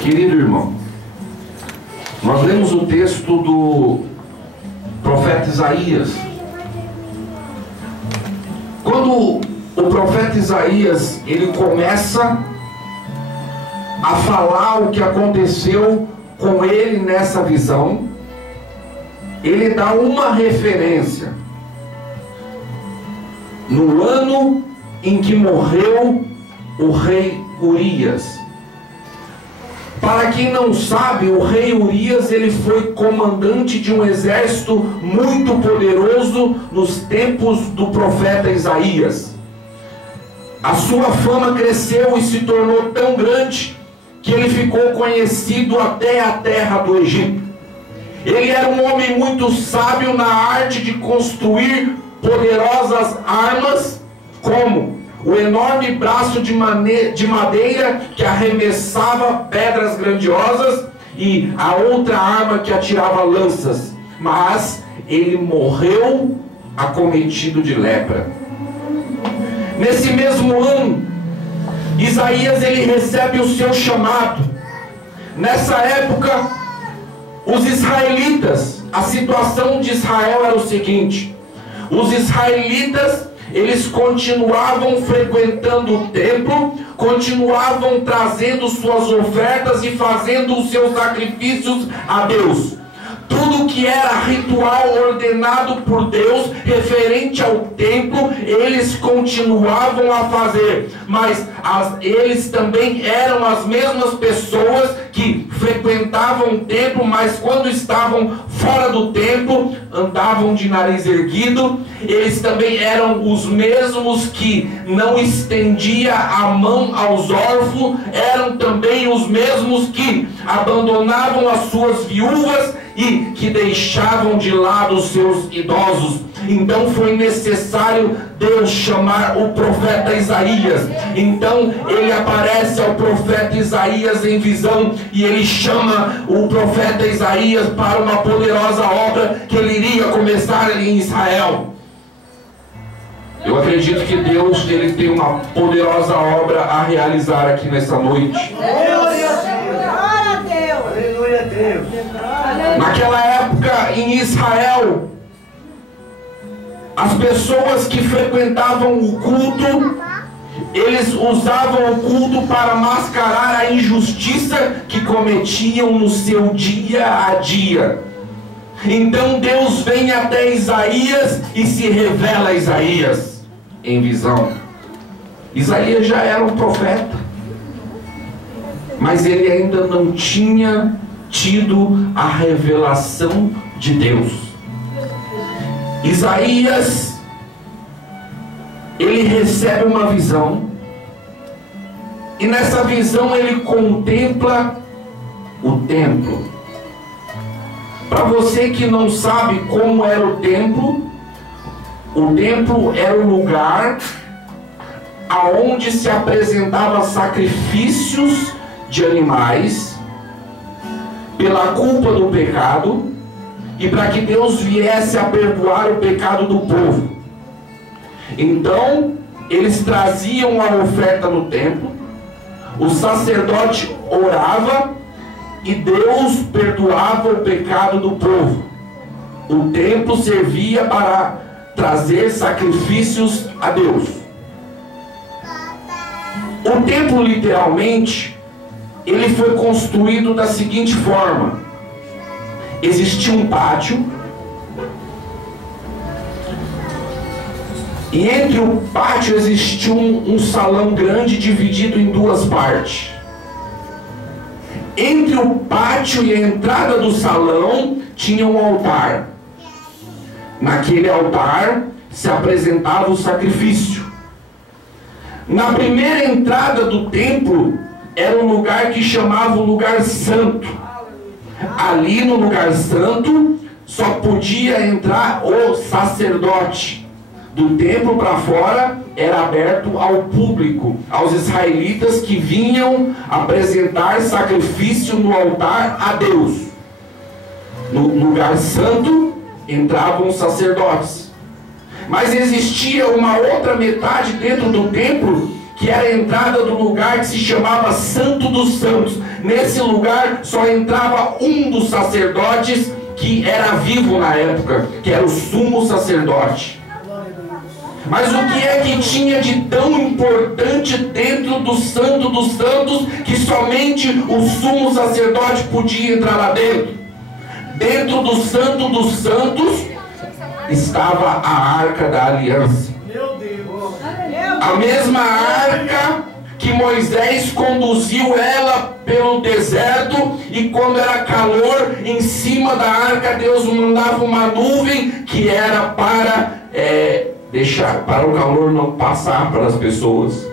Querido irmão, nós lemos o texto do profeta Isaías. Quando o profeta Isaías ele começa a falar o que aconteceu com ele nessa visão, ele dá uma referência no ano em que morreu o rei Urias. Para quem não sabe, o rei Urias ele foi comandante de um exército muito poderoso nos tempos do profeta Isaías. A sua fama cresceu e se tornou tão grande que ele ficou conhecido até a terra do Egito. Ele era um homem muito sábio na arte de construir poderosas armas, como o enorme braço de madeira que arremessava pedras grandiosas e a outra arma que atirava lanças. Mas ele morreu acometido de lepra. Nesse mesmo ano, Isaías ele recebe o seu chamado. Nessa época, os israelitas, a situação de Israel era o seguinte: os israelitas eles continuavam frequentando o templo, continuavam trazendo suas ofertas e fazendo os seus sacrifícios a Deus. Tudo que era ritual ordenado por Deus referente ao templo, eles continuavam a fazer. Mas eles também eram as mesmas pessoas que frequentavam o templo, mas quando estavam fora do templo, andavam de nariz erguido. Eles também eram os mesmos que não estendia a mão aos órfãos, eram também os mesmos que abandonavam as suas viúvas e que deixavam de lado os seus idosos. Então foi necessário Deus chamar o profeta Isaías. Então ele aparece ao profeta Isaías em visão e ele chama o profeta Isaías para uma poderosa obra que ele iria começar em Israel. Eu acredito que Deus ele tem uma poderosa obra a realizar aqui nessa noite. Naquela época em Israel, as pessoas que frequentavam o culto, eles usavam o culto para mascarar a injustiça que cometiam no seu dia a dia. Então Deus vem até Isaías e se revela a Isaías em visão. Isaías já era um profeta, mas ele ainda não tinha tido a revelação de Deus. Isaías, ele recebe uma visão, e nessa visão ele contempla o templo. Para você que não sabe como era o templo era o lugar aonde se apresentava sacrifícios de animais pela culpa do pecado e para que Deus viesse a perdoar o pecado do povo. Então eles traziam a oferta no templo, o sacerdote orava e Deus perdoava o pecado do povo. O templo servia para trazer sacrifícios a Deus. O templo literalmente ele foi construído da seguinte forma: existia um pátio, e entre o pátio existia um salão grande dividido em duas partes. Entre o pátio e a entrada do salão tinha um altar. Naquele altar se apresentava o sacrifício. Na primeira entrada do templo era um lugar que chamava o lugar santo. Ali no lugar santo só podia entrar o sacerdote. Do templo para fora era aberto ao público, aos israelitas que vinham apresentar sacrifício no altar a Deus. No lugar santo entravam os sacerdotes. Mas existia uma outra metade dentro do templo que era a entrada do lugar que se chamava Santo dos Santos. Nesse lugar só entrava um dos sacerdotes que era vivo na época, que era o sumo sacerdote. Mas o que é que tinha de tão importante dentro do Santo dos Santos que somente o sumo sacerdote podia entrar lá dentro? Dentro do Santo dos Santos estava a Arca da Aliança. A mesma arca que Moisés conduziu ela pelo deserto, e quando era calor, em cima da arca Deus mandava uma nuvem que era para deixar para o calor não passar para as pessoas.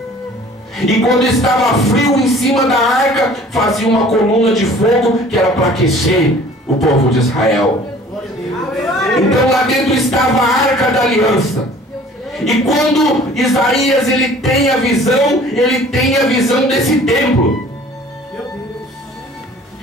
E quando estava frio, em cima da arca fazia uma coluna de fogo que era para aquecer o povo de Israel. Então lá dentro estava a Arca da Aliança. E quando Isaías ele tem a visão desse templo.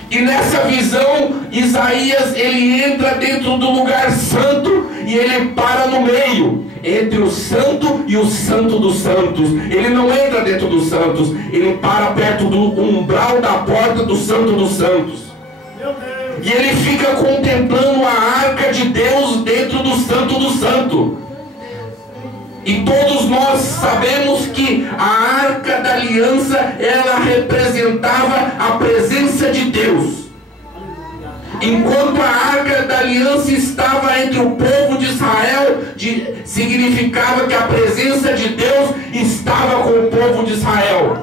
E nessa visão, Isaías ele entra dentro do lugar santo e ele para no meio, entre o santo e o santo dos santos. Ele não entra dentro dos santos, ele para perto do umbral da porta do santo dos santos. E ele fica contemplando a arca de Deus dentro do santo do santo. E todos nós sabemos que a Arca da Aliança, ela representava a presença de Deus. Enquanto a Arca da Aliança estava entre o povo de Israel, significava que a presença de Deus estava com o povo de Israel.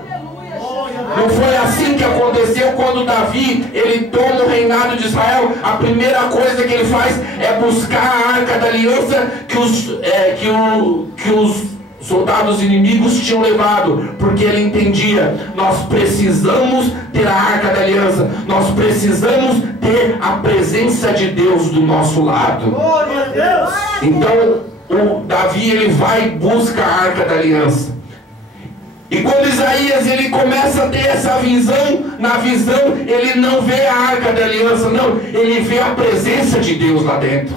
Não foi assim que aconteceu quando Davi ele toma o reinado de Israel? A primeira coisa que ele faz é buscar a Arca da Aliança que os soldados inimigos tinham levado, porque ele entendia: nós precisamos ter a Arca da Aliança, nós precisamos ter a presença de Deus do nosso lado. Então o Davi ele vai e busca a Arca da Aliança. E quando Isaías ele começa a ter essa visão, na visão ele não vê a Arca da Aliança, não, ele vê a presença de Deus lá dentro.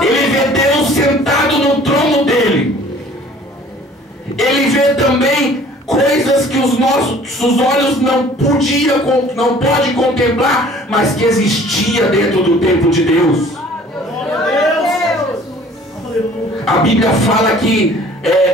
Ele vê Deus sentado no trono dele. Ele vê também coisas que os nossos olhos não pode contemplar, mas que existia dentro do templo de Deus. A Bíblia fala que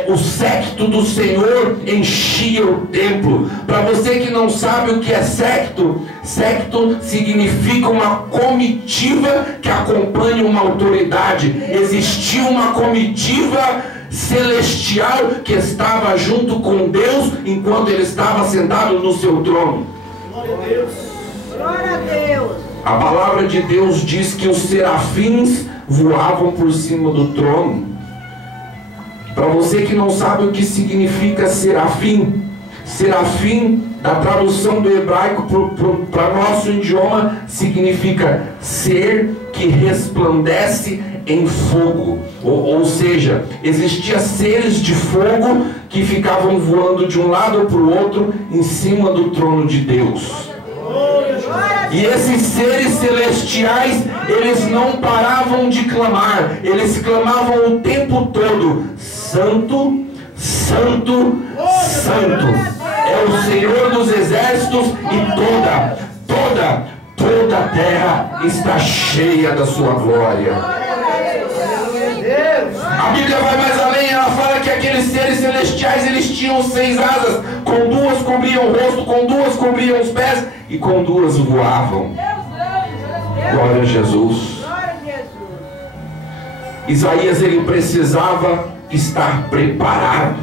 o séquito do Senhor enchia o templo. Para você que não sabe o que é séquito, séquito significa uma comitiva que acompanha uma autoridade. Existia uma comitiva celestial que estava junto com Deus enquanto ele estava sentado no seu trono. Glória a Deus. Glória a Deus. A palavra de Deus diz que os serafins voavam por cima do trono. Para você que não sabe o que significa serafim, serafim, da tradução do hebraico para nosso idioma, significa ser que resplandece em fogo. Ou seja, existiam seres de fogo que ficavam voando de um lado para o outro em cima do trono de Deus. E esses seres celestiais, eles não paravam de clamar, eles clamavam o tempo todo: Santo, Santo, Santo é o Senhor dos exércitos, e toda a terra está cheia da sua glória. A Bíblia vai mais além, ela fala que aqueles seres celestiais, eles tinham 6 asas, com 2 cobriam o rosto, com 2 cobriam os pés, e com 2 voavam. Glória a Jesus. Isaías ele precisava estar preparado.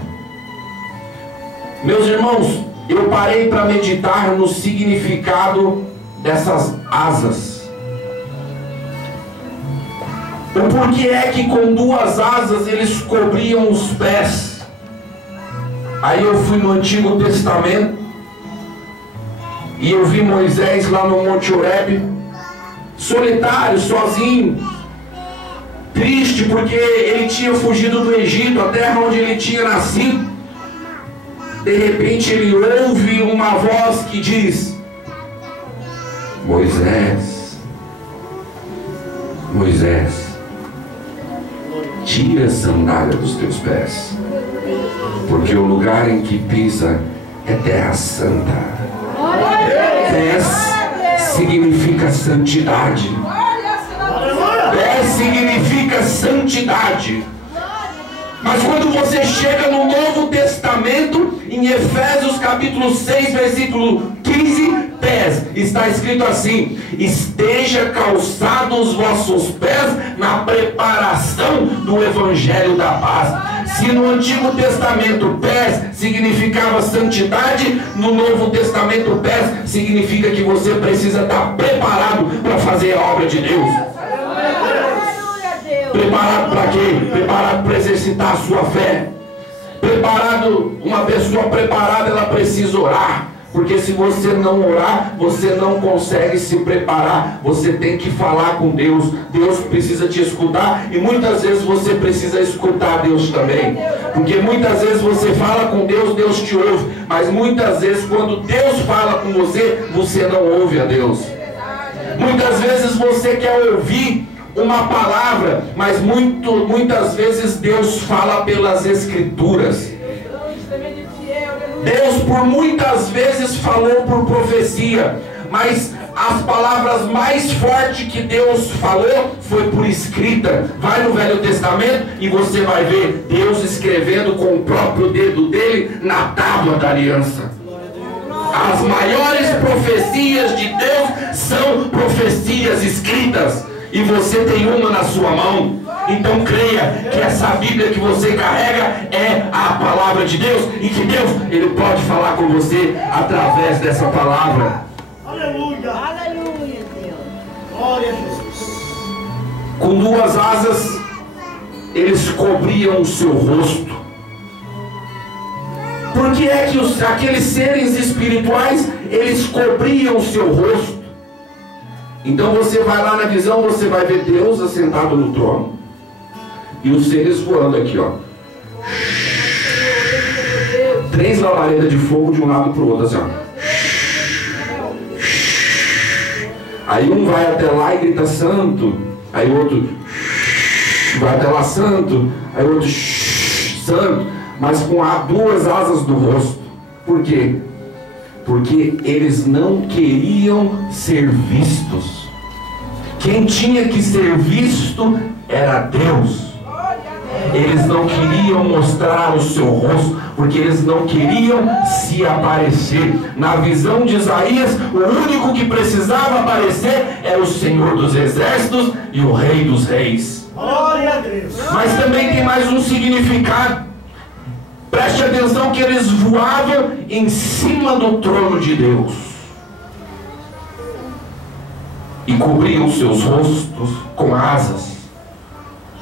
Meus irmãos, eu parei para meditar no significado dessas asas. O porquê é que com 2 asas eles cobriam os pés. Aí eu fui no Antigo Testamento e eu vi Moisés lá no Monte Horebe, solitário, sozinho, triste porque ele tinha fugido do Egito, a terra onde ele tinha nascido. De repente ele ouve uma voz que diz: Moisés, Moisés, tira a sandália dos teus pés, porque o lugar em que pisa é terra santa. Pés significa santidade. Pés significa santidade. Mas quando você chega no Novo Testamento, em Efésios capítulo 6, versículo 15, pés, está escrito assim: esteja calçados os vossos pés na preparação do Evangelho da paz. Se no Antigo Testamento pés significava santidade, no Novo Testamento pés significa que você precisa estar preparado para fazer a obra de Deus. Preparado para quê? Preparado para exercitar a sua fé. Preparado, uma pessoa preparada, ela precisa orar. Porque se você não orar, você não consegue se preparar. Você tem que falar com Deus. Deus precisa te escutar. E muitas vezes você precisa escutar Deus também. Porque muitas vezes você fala com Deus, Deus te ouve. Mas muitas vezes quando Deus fala com você, você não ouve a Deus. Muitas vezes você quer ouvir uma palavra, mas muitas vezes Deus fala pelas Escrituras. Deus por muitas vezes falou por profecia, mas as palavras mais fortes que Deus falou foi por escrita. Vai no Velho Testamento e você vai ver Deus escrevendo com o próprio dedo dele na tábua da aliança. As maiores profecias de Deus são profecias escritas. E você tem uma na sua mão. Então creia que essa Bíblia que você carrega é a palavra de Deus. E que Deus, Ele pode falar com você através dessa palavra. Aleluia! Aleluia, Deus! Glória a Jesus! Com duas asas, eles cobriam o seu rosto. Por que é que aqueles seres espirituais, eles cobriam o seu rosto? Então você vai lá na visão, você vai ver Deus assentado no trono. E os seres voando aqui, ó. 3 labaredas de fogo de um lado para o outro, assim, ó. Aí um vai até lá e grita santo. Aí o outro vai até lá santo. Aí o outro santo. Mas com as 2 asas do rosto. Por quê? Porque eles não queriam ser vistos. Quem tinha que ser visto era Deus. Eles não queriam mostrar o seu rosto, porque eles não queriam se aparecer. Na visão de Isaías, o único que precisava aparecer era o Senhor dos Exércitos e o Rei dos Reis. Glória a Deus! Mas também tem mais um significado. Preste atenção que eles voavam em cima do trono de Deus e cobriam seus rostos com asas.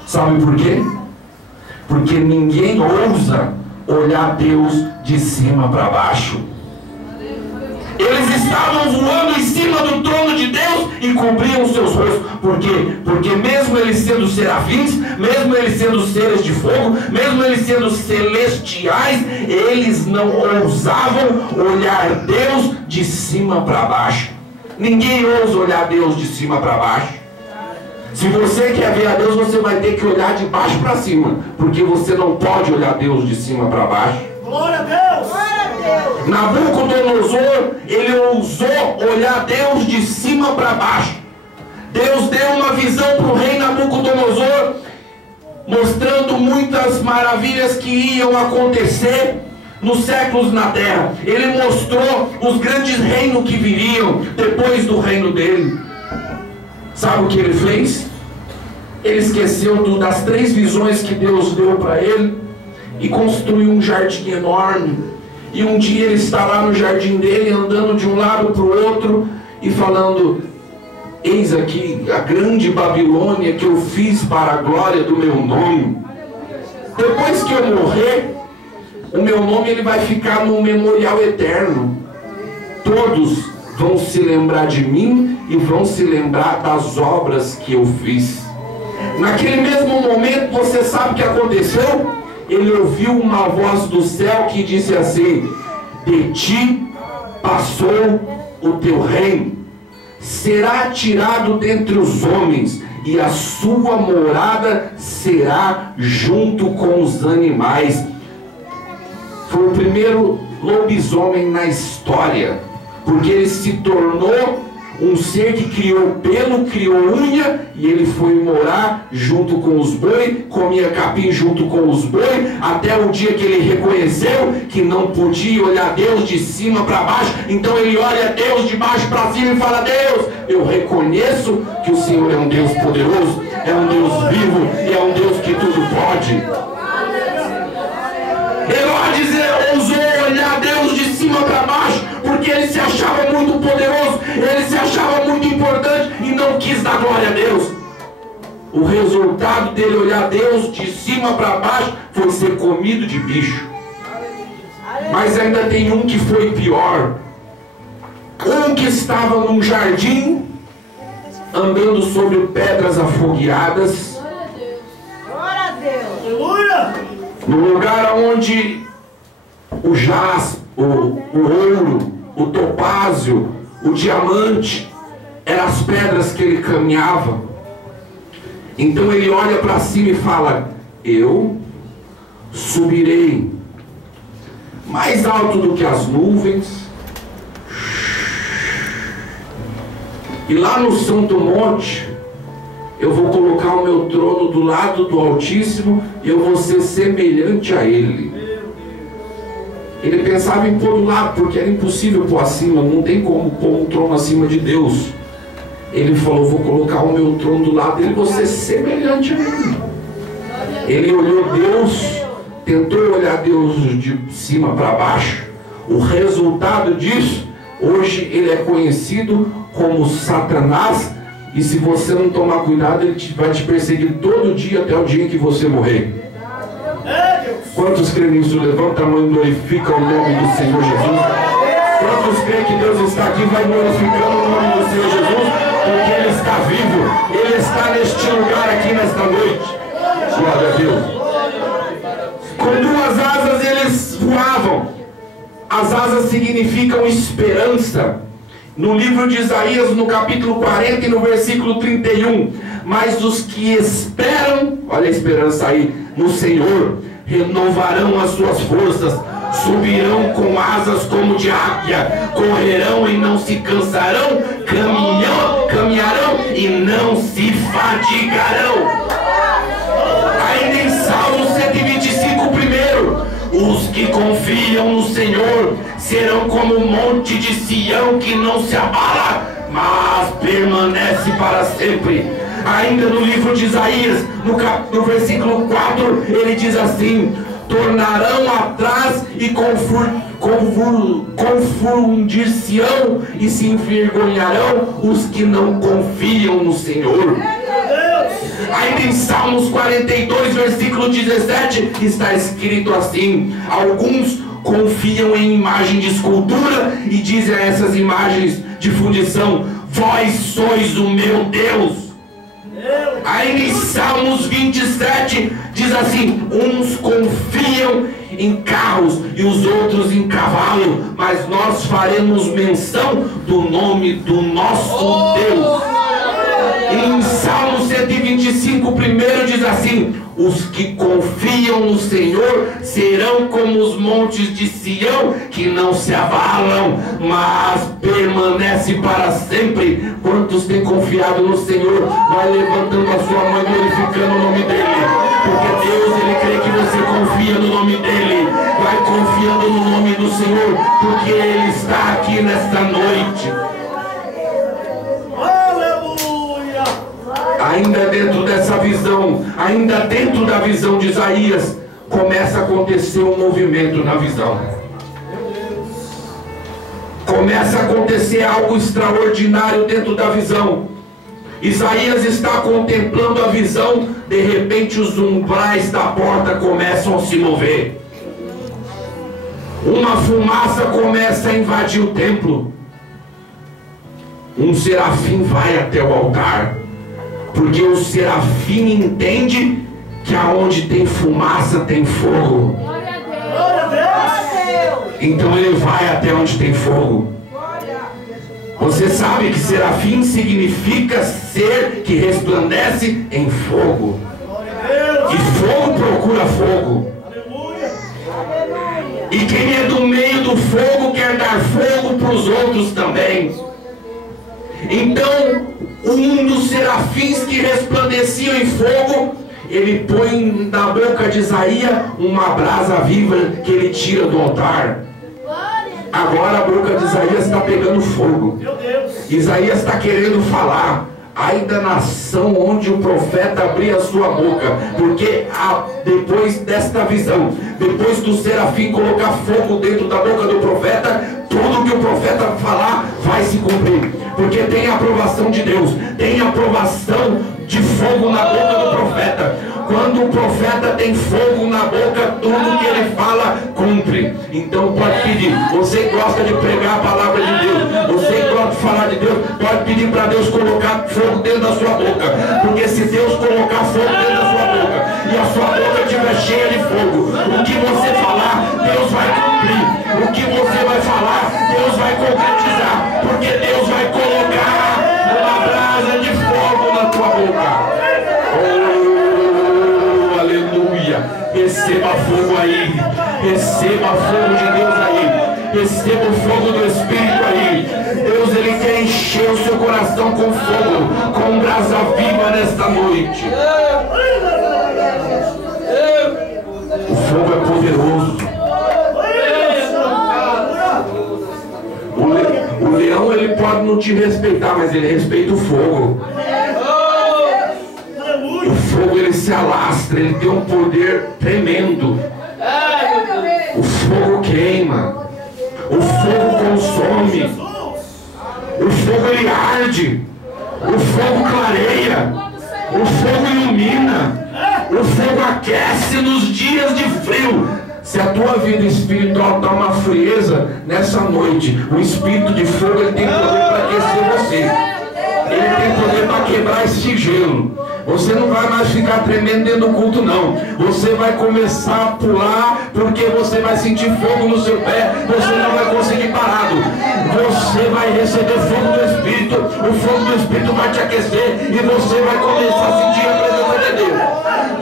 Sabe por quê? Porque ninguém ousa olhar Deus de cima para baixo. Eles estavam voando em cima do trono de Deus e cobriam seus rostos. Por quê? Porque mesmo eles sendo serafins, mesmo eles sendo seres de fogo, mesmo eles sendo celestiais, eles não ousavam olhar Deus de cima para baixo. Ninguém ousa olhar Deus de cima para baixo. Se você quer ver a Deus, você vai ter que olhar de baixo para cima, porque você não pode olhar Deus de cima para baixo. Glória a Deus! Glória a Deus! Nabucodonosor, ele ousou olhar Deus de cima para baixo. Deus deu uma visão para o rei Nabucodonosor, mostrando muitas maravilhas que iam acontecer nos séculos na terra. Ele mostrou os grandes reinos que viriam depois do reino dele. Sabe o que ele fez? Ele esqueceu das 3 visões que Deus deu para ele e construiu um jardim enorme. E um dia ele está lá no jardim dele, andando de um lado para o outro e falando: eis aqui a grande Babilônia que eu fiz para a glória do meu nome. Depois que eu morrer, o meu nome ele vai ficar no memorial eterno. Todos vão se lembrar de mim e vão se lembrar das obras que eu fiz. Naquele mesmo momento, você sabe o que aconteceu? Ele ouviu uma voz do céu que disse assim: de ti passou o teu reino, será tirado dentre os homens, e a sua morada será junto com os animais. Foi o primeiro lobisomem na história, porque ele se tornou um ser que criou pelo, criou unha, e ele foi morar junto com os boi, comia capim junto com os boi, até o dia que ele reconheceu que não podia olhar Deus de cima para baixo. Então ele olha Deus de baixo para cima e fala: Deus, eu reconheço que o Senhor é um Deus poderoso, é um Deus vivo, e é um Deus que tudo pode. Herodes ousou olhar Deus de cima para baixo, porque ele se achava muito poderoso, ele se achava muito importante e não quis dar glória a Deus. O resultado dele olhar Deus de cima para baixo foi ser comido de bicho. Mas ainda tem um que foi pior. Um que estava num jardim, andando sobre pedras afogueadas. Glória a Deus. Aleluia! No lugar onde o jaspe, o ouro, o topázio, o diamante, eram as pedras que ele caminhava. Então ele olha para cima e fala: eu subirei mais alto do que as nuvens, e lá no Santo Monte eu vou colocar o meu trono do lado do Altíssimo, e eu vou ser semelhante a Ele. Ele pensava em pôr do lado, porque era impossível pôr acima, não tem como pôr um trono acima de Deus. Ele falou: vou colocar o meu trono do lado dele, vou ser semelhante a Ele. Ele olhou Deus, tentou olhar Deus de cima para baixo. O resultado disso, hoje ele é conhecido como Satanás. E se você não tomar cuidado, ele vai te perseguir todo dia até o dia em que você morrer. Quantos creem nisso? Levanta a mão e glorifica o nome do Senhor Jesus. Quantos creem que Deus está aqui, vai glorificando o nome do Senhor Jesus, porque Ele está vivo, Ele está neste lugar aqui nesta noite. Glória a Deus. Com duas asas eles voavam. As asas significam esperança. No livro de Isaías, no capítulo 40 e no versículo 31, mas os que esperam, olha a esperança aí, no Senhor, renovarão as suas forças, subirão com asas como de águia, correrão e não se cansarão, caminharão e não se fadigarão. Ainda em Salmo 125, primeiro: os que confiam no Senhor serão como o monte de Sião, que não se abala, mas permanece para sempre. Ainda no livro de Isaías, no versículo 4, ele diz assim: tornarão atrás e confundir-se-ão e se envergonharão os que não confiam no Senhor. Ainda em Salmos 42, versículo 17, está escrito assim: alguns confiam em imagem de escultura e dizem a essas imagens de fundição: vós sois o meu Deus. Ainda em Salmos 27 diz assim: uns confiam em carros e os outros em cavalo, mas nós faremos menção do nome do nosso Deus. Em Salmo 125, primeiro diz assim: os que confiam no Senhor serão como os montes de Sião, que não se abalam, mas permanece para sempre. Quantos têm confiado no Senhor? Vai levantando a sua mão, glorificando o nome dEle, porque Deus, Ele crê que você confia no nome dEle. Vai confiando no nome do Senhor, porque Ele está aqui nesta noite. Ainda dentro dessa visão, ainda dentro da visão de Isaías, começa a acontecer um movimento na visão. Começa a acontecer algo extraordinário dentro da visão. Isaías está contemplando a visão, de repente os umbrais da porta começam a se mover. Uma fumaça começa a invadir o templo. Um serafim vai até o altar, porque o serafim entende que aonde tem fumaça tem fogo. Então ele vai até onde tem fogo. Você sabe que serafim significa ser que resplandece em fogo. E fogo procura fogo. E quem é do meio do fogo quer dar fogo para os outros também. Então, um dos serafins que resplandeciam em fogo, ele põe na boca de Isaías uma brasa viva que ele tira do altar. Agora a boca de Isaías está pegando fogo. Isaías está querendo falar. Ai da nação onde o profeta abria a sua boca, porque depois desta visão, depois do serafim colocar fogo dentro da boca do profeta, tudo que o profeta falar vai se cumprir, porque tem a aprovação de Deus, tem a aprovação de fogo na boca do profeta. Quando o profeta tem fogo na boca, tudo que ele fala cumpre. Então pode pedir, você que gosta de pregar a palavra de Deus, você que gosta de falar de Deus, pode pedir para Deus colocar fogo dentro da sua boca, porque se Deus colocar fogo dentro da sua boca e a sua boca estiver cheia de fogo, o que você falar, Deus vai cumprir. O que você vai falar, Deus vai concretizar, porque Deus vai colocar uma brasa de fogo na tua boca. Receba fogo aí, receba fogo de Deus aí, receba o fogo do Espírito aí. Deus, Ele quer encher o seu coração com fogo, com brasa viva nesta noite. O fogo é poderoso. O leão, ele pode não te respeitar, mas ele respeita o fogo. O fogo, ele se alastra, ele tem um poder tremendo. O fogo queima, o fogo consome, o fogo ele arde, o fogo clareia, o fogo ilumina, o fogo aquece nos dias de frio. Se a tua vida espiritual está uma frieza nessa noite, o espírito de fogo ele tem poder para aquecer você. Ele tem poder para quebrar esse gelo. Você não vai mais ficar tremendo dentro do culto, não. Você vai começar a pular, porque você vai sentir fogo no seu pé. Você não vai conseguir parado. Você vai receber fogo do Espírito. O fogo do Espírito vai te aquecer e você vai começar a sentir a presença de Deus.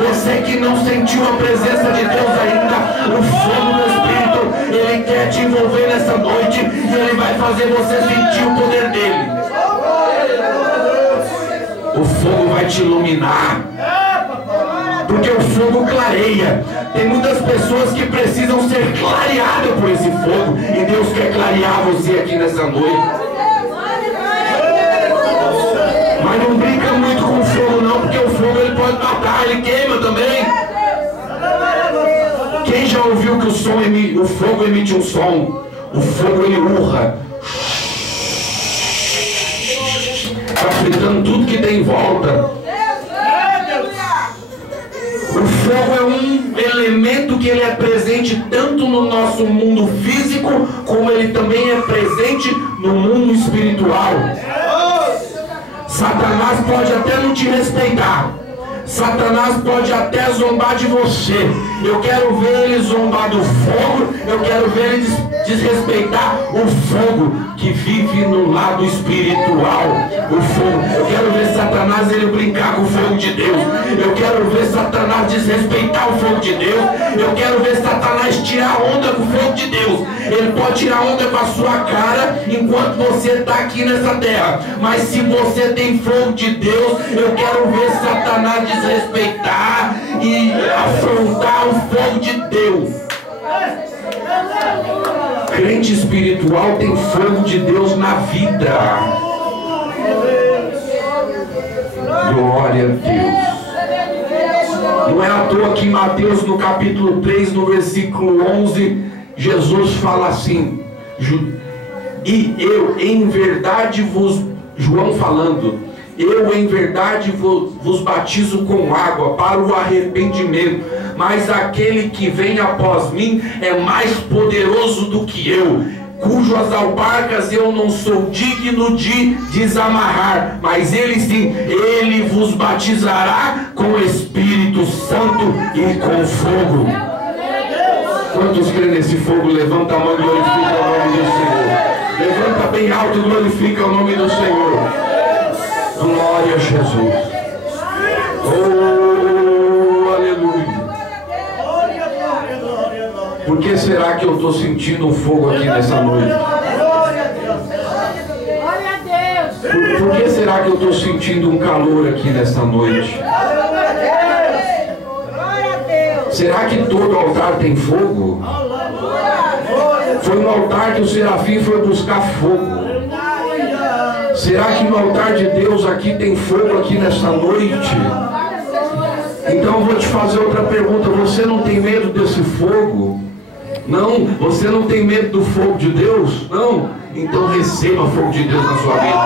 Você que não sentiu a presença de Deus ainda, o fogo do Espírito, ele quer te envolver nessa noite e ele vai fazer você sentir o poder dele. O fogo vai te iluminar, porque o fogo clareia. Tem muitas pessoas que precisam ser clareadas por esse fogo, e Deus quer clarear você aqui nessa noite. Mas não brinca muito com o fogo não, porque o fogo ele pode matar, ele queima também. Quem já ouviu que o fogo emite um som? O fogo ele urra, está fritando tudo que tem em volta. O fogo é um elemento que ele é presente tanto no nosso mundo físico, como ele também é presente no mundo espiritual. Satanás pode até não te respeitar, Satanás pode até zombar de você. Eu quero ver ele zombar do fogo, eu quero ver ele desrespeitar o fogo que vive no lado espiritual. O fogo, eu quero ver Satanás ele brincar com o fogo de Deus. Eu quero ver Satanás desrespeitar o fogo de Deus. Eu quero ver Satanás tirar onda com o fogo de Deus. Ele pode tirar onda com a sua cara enquanto você está aqui nessa terra, mas se você tem fogo de Deus, eu quero ver Satanás desrespeitar e afrontar o fogo de Deus. Crente espiritual tem fogo de Deus na vida. Glória a Deus. Não é à toa que em Mateus no capítulo 3, no versículo 11, Jesus fala assim: e eu em verdade vos, João falando, eu em verdade vos batizo com água para o arrependimento, mas aquele que vem após mim é mais poderoso do que eu, cujas alparcas eu não sou digno de desamarrar, mas ele sim, ele vos batizará com o Espírito Santo e com fogo. Quantos creem nesse fogo? Levanta a mão e glorifica o nome do Senhor. Levanta bem alto e glorifica o nome do Senhor. Glória a Jesus. Oh, aleluia. Por que será que eu estou sentindo um fogo aqui nessa noite? Por que será que eu estou sentindo um calor aqui nessa noite? Será que todo altar tem fogo? Foi no altar que o serafim foi buscar fogo. Será que no altar de Deus aqui tem fogo aqui nessa noite? Então eu vou te fazer outra pergunta. Você não tem medo desse fogo? Não? Você não tem medo do fogo de Deus? Não? Então receba o fogo de Deus na sua vida.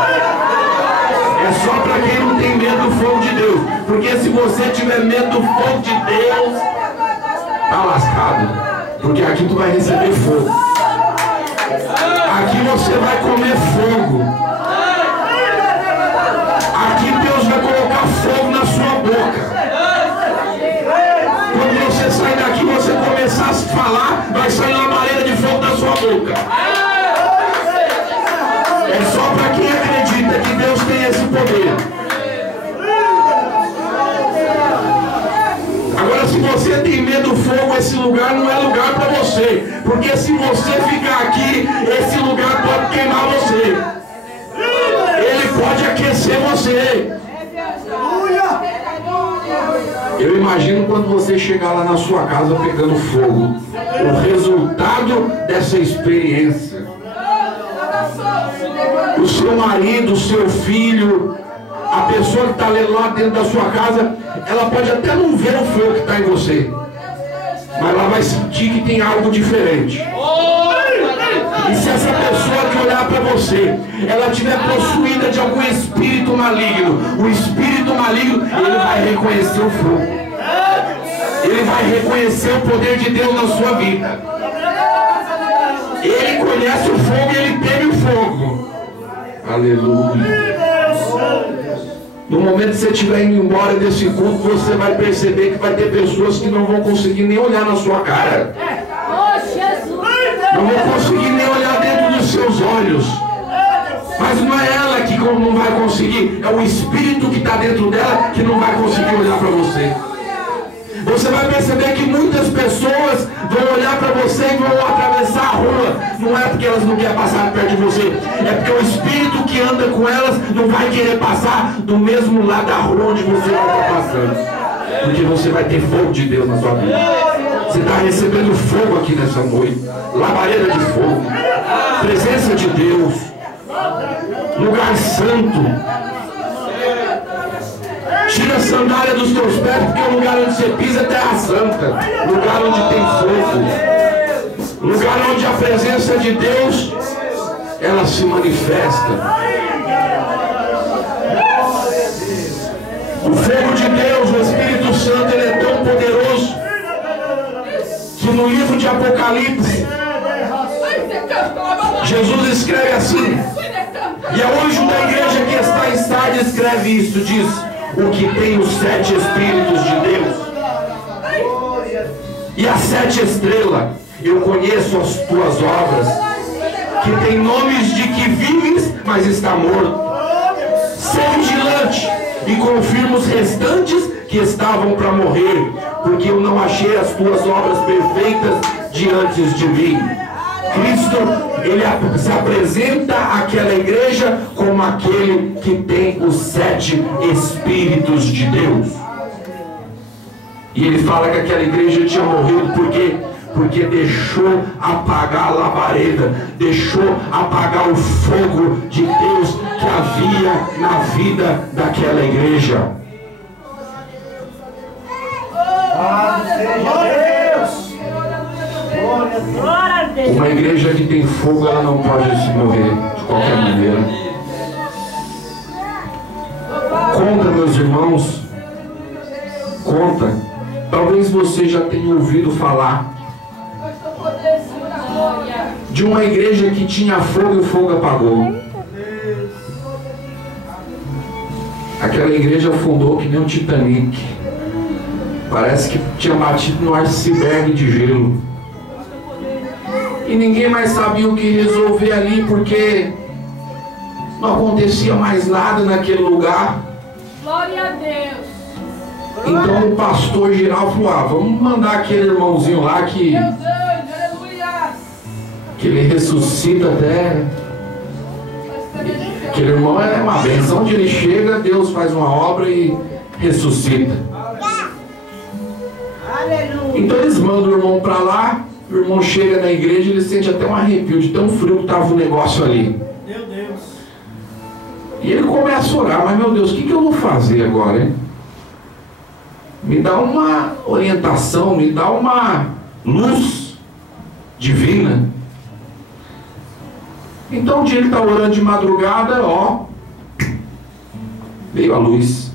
É só para quem não tem medo do fogo de Deus. Porque se você tiver medo do fogo de Deus, tá lascado. Porque aqui tu vai receber fogo. Aqui você vai comer fogo. Aqui Deus vai colocar fogo na sua boca. Quando você sair daqui, você começar a falar, vai sair uma labareda de fogo da sua boca. É só para quem acredita que Deus tem esse poder. Agora, se você tem medo do fogo, esse lugar não é lugar para você. Porque se você ficar aqui, esse lugar pode queimar você. Ele pode aquecer você. Eu imagino quando você chegar lá na sua casa pegando fogo. O resultado dessa experiência. O seu marido, o seu filho, a pessoa que está lá dentro da sua casa, ela pode até não ver o fogo que está em você, mas ela vai sentir que tem algo diferente. E se essa pessoa que olhar para você, ela estiver possuída de algum espírito maligno, o espírito maligno, ele vai reconhecer o fogo. Ele vai reconhecer o poder de Deus na sua vida. Ele conhece o fogo e ele teme o fogo. Aleluia. No momento que você estiver indo embora desse culto, você vai perceber que vai ter pessoas que não vão conseguir nem olhar na sua cara. Não vão conseguir nem olhar dentro dos seus olhos. Mas não é ela que não vai conseguir, é o espírito que está dentro dela que não vai conseguir olhar para você. Você vai perceber que muitas pessoas vão olhar para você e vão atravessar a rua. Não é porque elas não querem passar perto de você, é porque o espírito que anda com elas não vai querer passar do mesmo lado da rua onde você vai estar passando. Porque você vai ter fogo de Deus na sua vida. Você está recebendo fogo aqui nessa noite. Labareda de fogo. Presença de Deus. Lugar santo. Tira a sandália dos teus pés, porque o lugar onde você pisa é terra santa. Lugar onde tem fogo. Lugar onde a presença de Deus, ela se manifesta. O fogo de Deus, o Espírito Santo, ele é tão poderoso que no livro de Apocalipse, Jesus escreve assim, e a anjo da igreja que está em Sardes escreve isso, diz: o que tem os 7 Espíritos de Deus e as 7 estrelas, eu conheço as tuas obras, que tem nomes de que vives, mas está morto. Sê vigilante e confirma os restantes que estavam para morrer, porque eu não achei as tuas obras perfeitas diante de mim. Cristo, ele se apresenta àquela igreja como aquele que tem os 7 Espíritos de Deus. E ele fala que aquela igreja tinha morrido porque deixou apagar a labareda, deixou apagar o fogo de Deus que havia na vida daquela igreja. Uma igreja que tem fogo, ela não pode se mover de qualquer maneira. Conta, meus irmãos, conta. Talvez você já tenha ouvido falar de uma igreja que tinha fogo e o fogo apagou. Aquela igreja afundou que nem um Titanic. Parece que tinha batido no iceberg de gelo. E ninguém mais sabia o que resolver ali, porque não acontecia mais nada naquele lugar. Glória a Deus. Então o pastor geral falou: vamos mandar aquele irmãozinho lá que ele ressuscita até. Aquele irmão é uma benção. Onde ele chega, Deus faz uma obra e ressuscita. Então eles mandam o irmão para lá. O irmão chega na igreja e ele sente até um arrepio de tão frio que estava o negócio ali. Meu Deus. E ele começa a orar: mas meu Deus, o que eu vou fazer agora, hein? Me dá uma orientação, me dá uma luz divina. Então um dia ele está orando de madrugada, veio a luz.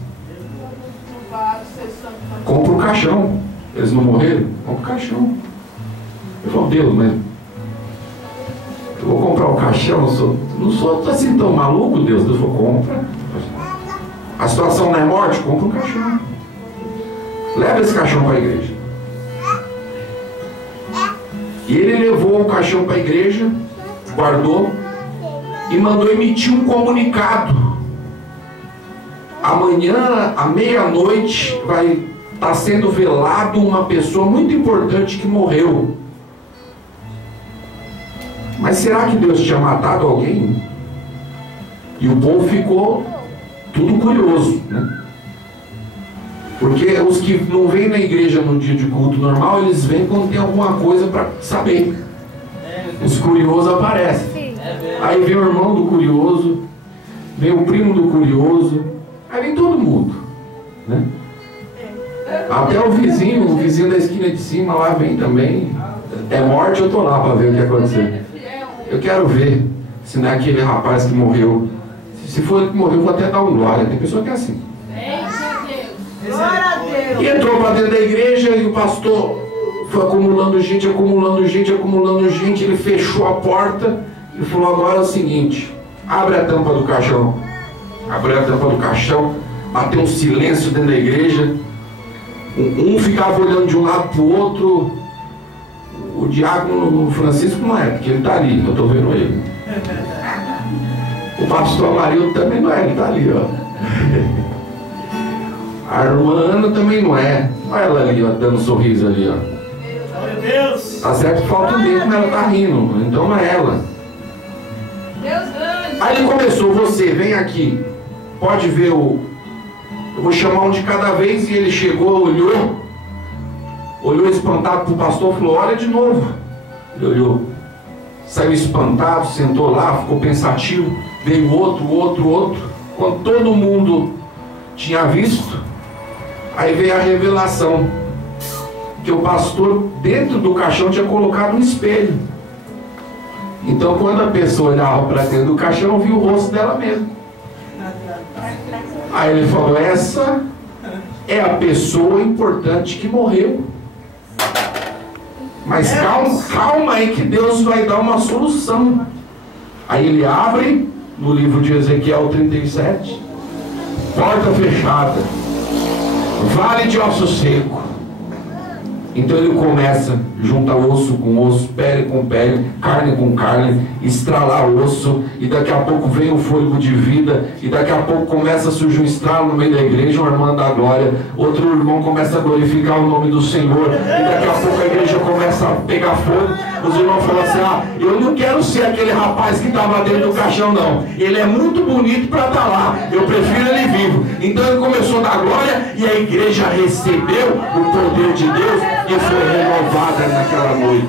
Compra um caixão. Eles não morreram? Compra um caixão. Eu falo: Deus, mas eu vou comprar um caixão? Não sou assim tão maluco, Deus. Deus falou: compra. A situação não é morte? Compra um caixão. Leva esse caixão para a igreja. E ele levou o caixão para a igreja, guardou e mandou emitir um comunicado: amanhã à meia-noite vai estar sendo velado uma pessoa muito importante que morreu. Mas será que Deus tinha matado alguém? E o povo ficou tudo curioso, né? Porque os que não vêm na igreja no dia de culto normal, eles vêm quando tem alguma coisa para saber. Os curiosos aparecem. Aí vem o irmão do curioso, vem o primo do curioso, aí vem todo mundo, né? Até o vizinho da esquina de cima lá vem também. É morte, eu tô lá para ver o que aconteceu. Eu quero ver se não é aquele rapaz que morreu. Se for ele que morreu, eu vou até dar um glória. Tem pessoa que é assim. Glória a Deus. E entrou para dentro da igreja e o pastor foi acumulando gente. Ele fechou a porta e falou: agora é o seguinte, abre a tampa do caixão. Abriu a tampa do caixão, bateu um silêncio dentro da igreja. Um ficava olhando de um lado para o outro. O diácono Francisco não é, porque ele está ali, eu estou vendo ele. O pastor Amarildo também não é, ele está ali, ó. A irmã Ana também não é. Olha ela ali, ó, dando um sorriso ali, ó. Meu Deus. Tá certo que falta um dedo, mas ela tá rindo. Então não é ela. Aí ele começou: você, vem aqui. Pode ver o... Eu vou chamar um de cada vez. E ele chegou, olhou espantado pro pastor, falou: olha de novo. Ele olhou, saiu espantado, sentou lá, ficou pensativo. Veio outro. Quando todo mundo tinha visto, aí veio a revelação que o pastor dentro do caixão tinha colocado um espelho. Então quando a pessoa olhava para dentro do caixão, via o rosto dela mesmo. Aí ele falou: essa é a pessoa importante que morreu. Mas calma aí que Deus vai dar uma solução. Aí ele abre no livro de Ezequiel 37, porta fechada, vale de osso seco. Então ele começa, junta osso com osso, pele com pele, carne com carne, estralar osso, e daqui a pouco vem o fôlego de vida, e daqui a pouco começa a surgir um estralo no meio da igreja, uma irmã da glória, outro irmão começa a glorificar o nome do Senhor, e daqui a pouco a igreja começa a pegar fogo. Os irmãos falam assim: eu não quero ser aquele rapaz que estava dentro do caixão, não. Ele é muito bonito para estar lá, eu prefiro ele vivo. Então ele começou a dar glória, e a igreja recebeu o poder de Deus e foi renovada naquela noite.